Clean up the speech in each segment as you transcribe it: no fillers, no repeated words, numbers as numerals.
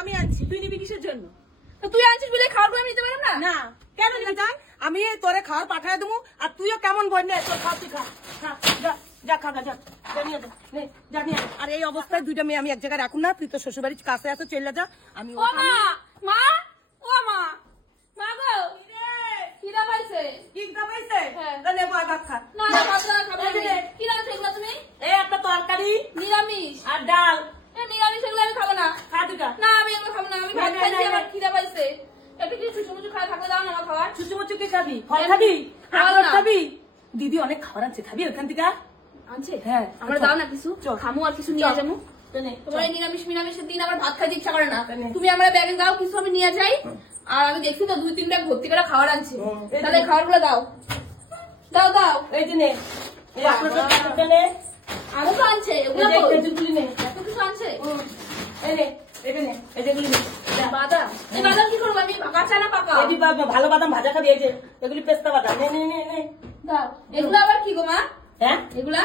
আমি আনছি, তুই নিবি কিসের জন্য? তুই আনছিস বলে খাওয়ার করে নিতে পারলাম না? না কেন নিবি? জান আমি তোরে খাওয়ার পাঠায় দেবো, আর তুইও কেমন বই নে তোর খাওয়া তুই খা, যা খাগা, যা নিয়ে যা, নে যা নিয়ে। আর এই অবস্থায় দুইটা মেয়ে আমি এক জায়গায় রাখুন না, তুই তো শ্বশুর বাড়ির কাছে আছো, চলে যা। আমি ও মা, মা, ও মা, মা গো, কিরা পাইছে? কি খাবাইছে? হ্যাঁ। তাহলে ভাত খা। না না, ভাত না খাবো আমি। কি রাঁধছো এগুলো তুমি? এই একটা তরকারি নিরামিষ। আর ডাল। নিরামিষ এগুলো আমি খাবো না। খা দুটা। না আমি এগুলো খাবো না, আমি ভাত খাইছি, আমার খিদা পাইছে। একটু কিছু চুচুমুচু খাওয়া থাকলে দাও না আমার খাবার। চুচুমুচু কি খাবি? ফল খাবি? খাবো না। খাবি? দিদি অনেক খাবার আনছে, খাবি ওখান থেকে? আনছে? হ্যাঁ। আমার দাও না কিছু, খামু আর কিছু নিয়ে যাবো। চলে, তোমার এই নিরামিষের দিন আমার ভাত খাইতে ইচ্ছা করে না। চলে। তুমি আমার ব্যাগে দাও, কিছু আমি নিয়ে যাই। আর আমি দেখছি তো 2-3 ব্যাগ ভর্তি করে খাবার আনছে, তাহলে খাবারগুলো দাও দাও দাও। এই যে নে, এই বাবা। আপনার টাকা নে। আরো তো আনছে, এগুলো এই যে কই? খেজুরগুলি নে। এত কিছু আনছে। এই নে, এটা নে, এই যেগুলি নে। বাদাম, এই বাদাম কি করবো আমি? কাঁচা না পাকা? এই যে ভালো বাদাম ভাজা খাবি, এই যে এগুলি পেস্তা বাদাম, নে নে নে নে। দাও। এগুলো আবার কি গো মা? হ্যাঁ, এগুলা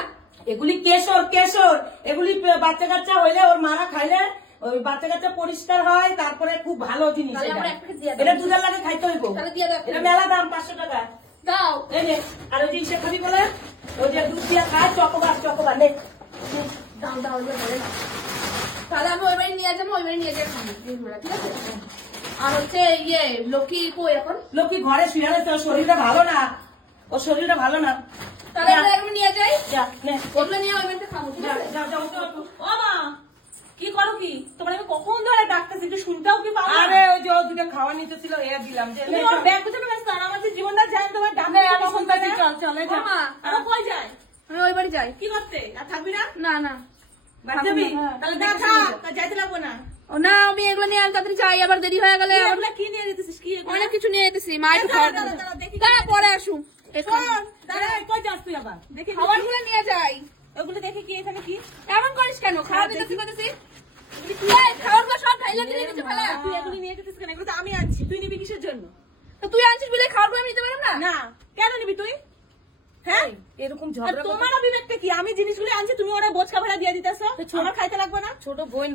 এগুলি কেশর, এগুলি বাচ্চা কাচ্চা হইলে ওর মারা খাইলে ওই বাচ্চা কাচ্চা পরিষ্কার হয়, তারপরে খুব ভালো জিনিস। তাহলে এটা। আমার এক প্যাকেট দিয়ে দাও। এটা 2 লাগে খাইতে হইব। তাহলে দিয়ে দাও। এটা মেলা দাম, 500 টাকা। দাও। এই নে, আর ওই যে ইসে খাবি বলে ওই যে দুধ দিয়া খায়, চকোবার নে। দাও দাও, এবার ধরে নাও। তাহলে আমি ওই বাড়ি নিয়ে যাবো, ওই বাড়ি নিয়ে যাই খাবো, ঠিক আছে? আর হচ্ছে ইয়ে লক্ষ্মী কই এখন? লোকি ঘরে শুয়ে রয়েছে, ওর শরীরটা ভালো না, ওর শরীরটা ভালো না। তাহলে এগুলো আমি নিয়ে যাই, যা নে, ওগুলো নিয়ে ওই বাড়িতে খাবো, ঠিক আছে? ও মা, কি করো কি? তোমার আমি কখন ধরে ডাকতেছি, একটু শুনতেও কি পাবো? আরে ওই যে ও দুটো খাওয়া নিতে ছিল, এ দিলাম। যে তুমি ওর ব্যাগ গুছানো ব্যস্ত, আর আমার যে জীবনটা যায় তোমার ডানে এখন তাই চল চল। ও মা, আর কই যায়? আমি ওই বাড়ি যাই। কি করতে? আর থাকবি না? না না, বাড়ি যাবি? হ্যাঁ। তাহলে দেখা থাক, তা যাইতে লাগবো না। ও না, আমি এগুলো নিয়ে তাড়াতাড়ি যাই, আবার দেরি হয়ে গেলে আবার এগুলা কি নিয়ে যেতেছিস? কি এগুলা? অনেক কিছু নিয়ে যেতেছি। মা একটু দাঁড়া, খাওয়ার দাঁড়া, দেবে। দাঁড়া, দেখি। দাঁড়া, পরে আসুন। শোন, দাঁড়া, কই যাস তুই আবার? দেখি খাবারগুলো নিয়ে যাই। ওগুলো দেখি কি এখানে কি? এমন করিস কেন? খাওয়া দিতেছি বলতেছি। খাবারগুলো সব খাইলে দিলে কিছু ফেলে। তুই এগুলি নিয়ে যেতেছিস কেন? এগুলো তো আমি আনছি, তুই নিবি কিসের জন্য? তো তুই আনছিস বলে খাবারগুলো আমি নিতে পারলাম না? না কেন নিবি তুই? হ্যাঁ, এরকম ঝগড়া তোমার বিবেকটা কি? আমি জিনিসগুলো আনছি, তুমি ওরা বোঝ কাপড়া দিয়ে দিতেছো, আমার খাইতে লাগবে না? ছোট বোন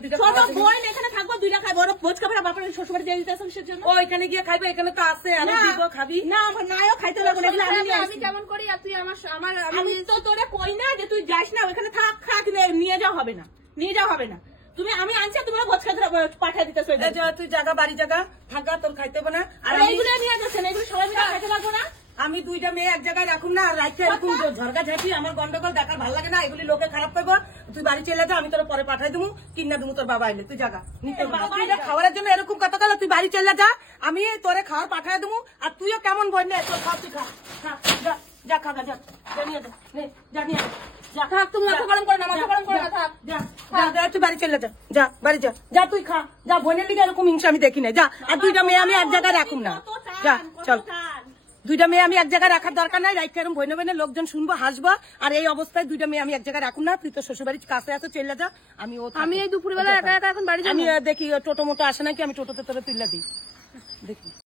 এখানে থাকবো, 2টা খাইবো, ওরা বোঝ কাপড়া বাপের শ্বশুরবাড়ি দিয়ে দিতেছো কিসের জন্য? ও এখানে গিয়ে খাইবে, এখানে তো আছে, আমি দিব, খাবি না? আমার নাও খাইতে লাগবে না, এগুলো আমি নিয়ে আমি আসছি। কেমন করি? আর তুই আমার আমি তো তোরে কই না যে তুই যাস না, ওখানে থাক, খা, কিন্তু নিয়ে যাওয়া হবে না, নিয়ে যাওয়া হবে না। তুমি আমি আনছি, তুমি বোঝ কাপড়া পাঠিয়ে দিতেছো। তুই জায়গা বাড়ি জায়গা থাকা, তোর খাইতে হবে না। আর এইগুলো নিয়ে যাচ্ছেন, এগুলো সবাই মিলে খাইতে লাগবো না? আমি 2টা মেয়ে এক জায়গায় রাখুন না, আর রাখতে এরকম ঝরকা ঝাঁটি আমার গন্ডগোল দেখার ভালো লাগে না, এগুলি লোকে খারাপ করবো। তুই বাড়ি চলে যা, আমি তোর পরে পাঠাই দেবো, কিনা দেবো তোর বাবা এলে, তুই জায়গা নিতে খাওয়ার জন্য এরকম কথা বলো। তুই বাড়ি চলে যা, আমি তোরে খাওয়ার পাঠাই দেবো, আর তুইও কেমন বই নে তোর খাওয়া তুই খা, যা যা খাগা, যা নিয়ে যা, নে যা নিয়ে যা। থাক, তুমি মাথা গরম করে না, মাথা গরম করে না, থাক। যা তুই বাড়ি চলে যা, যা বাড়ি যা, যা তুই খা, যা। বোনের লিগে এরকম হিংসা আমি দেখি না, যা। আর 2টা মেয়ে আমি এক জায়গায় রাখুন না, যা চল। 2টা মেয়ে আমি এক জায়গায় রাখার দরকার নাই, রাইখে এরকম বইনে বইনে লোকজন শুনবো, হাসবো। আর এই অবস্থায় 2টা মেয়ে আমি এক জায়গায় রাখুন না, তুই তো শ্বশুরবাড়ির কাছে আছো, চলে যা। আমি এই দুপুরবেলা একা একা এখন বাড়ি যাবো। আমি দেখি টোটো মোটো আসে নাকি, আমি টোটোতে তোরে তুলে দিই, দেখি।